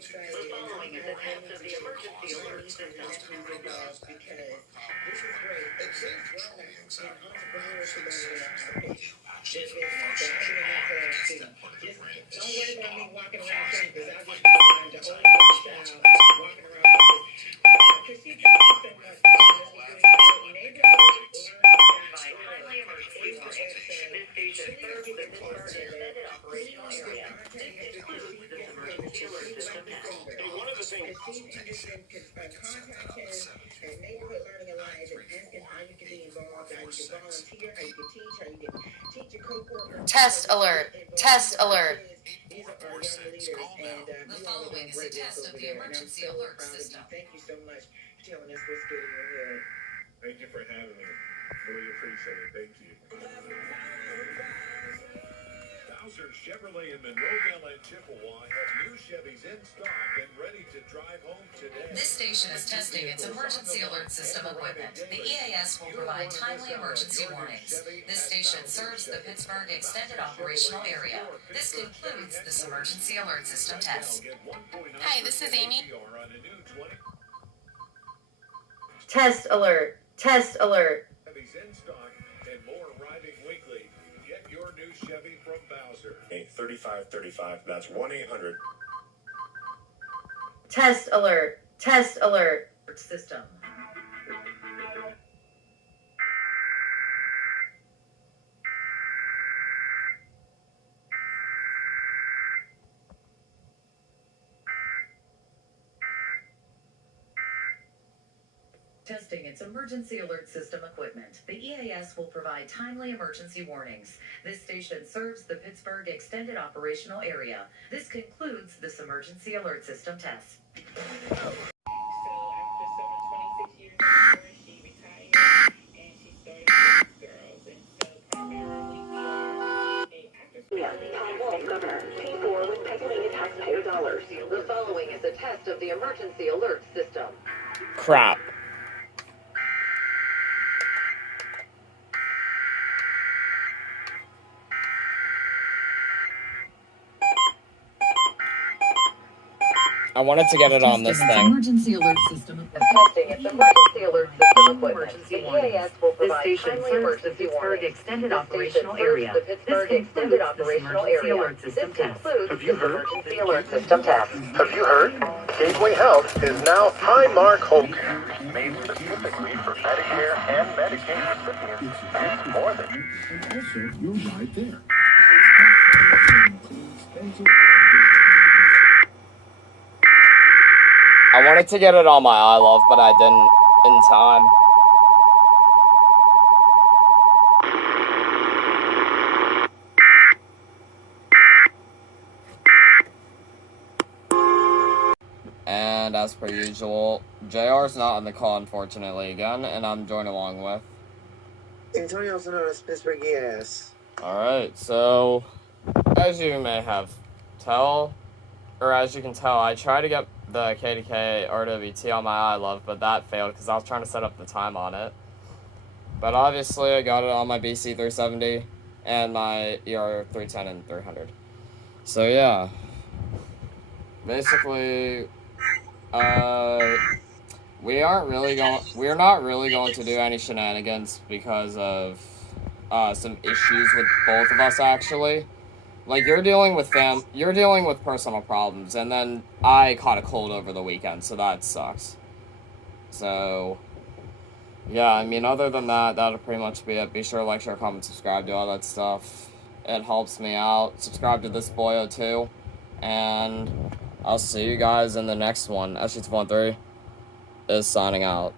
excited. The following is a test of the emergency alert system. Because this is great. It seems well in entrepreneurship community. Just don't worry about me walking around campus. I'll just be around the old style, walking around campus. Because she does so much. Neighborhood learning highly emergency warning. This station serves the Pittsburgh extended operational area. This includes the emergency alert system test. One of the things. Contact him at Neighborhood Learning Alliance and ask him how you can be involved, how you can volunteer, how you can teach, how you can teach your co-workers. Test alert. Test alert. These are our young leaders, and the following is a test of the emergency alert system. Thank you so much for telling us what's good in your head. Thank you for having me. Really appreciate it. Thank you. Bowser Chevrolet in Monroeville and Chippewa have new Chevys in stock and ready to drive home today. This station is testing its emergency alert system equipment. The EAS will provide timely emergency warnings. This station serves the Pittsburgh Extended Operational Area. This concludes this emergency alert system test. Hi, this is Amy. Test alert. Test alert. Chevys in stock and more arriving weekly. Get your new Chevy from Bowser. 3535. That's 1-800. Test alert. Test alert. System. Testing its emergency alert system equipment. The EAS will provide timely emergency warnings. This station serves the Pittsburgh Extended Operational Area. This concludes this emergency alert system test. So after serving 26 years in the Force, she retired and she started with girls. And so primarily we are a after Governor, pay for with Pennsylvania taxpayer dollars. The following is a test of the emergency alert system. Crap. I wanted to get it on this thing. Emergency alert system. Testing its emergency alert system equipment. The EAS will provide timely emergency warning. Extended operational area. The Pittsburgh Extended Operational Area. This includes Have you heard? emergency alert system test. Have you heard? Gateway Health is now Highmark Home Care, made specifically for Medicare and Medicaid recipients. It's more than. And also, you're right there. I wanted to get it on my iLove, but I didn't in time. And as per usual, JR's not on the call, unfortunately, again, and I'm joined along with Antonio, also known as Pittsburgh EAS. Alright, so as you may have as you can tell, I tried to get the KDK RWT on my iLove, but that failed because I was trying to set up the time on it. But obviously, I got it on my BC 370 and my ER 310 and 300. So yeah, basically, we're not really going to do any shenanigans because of some issues with both of us, actually. Like, you're dealing with personal problems, and then I caught a cold over the weekend, so that sucks. So, yeah, I mean, other than that, that'll pretty much be it. Be sure to like, share, comment, subscribe, do all that stuff. It helps me out. Subscribe to this boyo, too. And I'll see you guys in the next one. SG213 is signing out.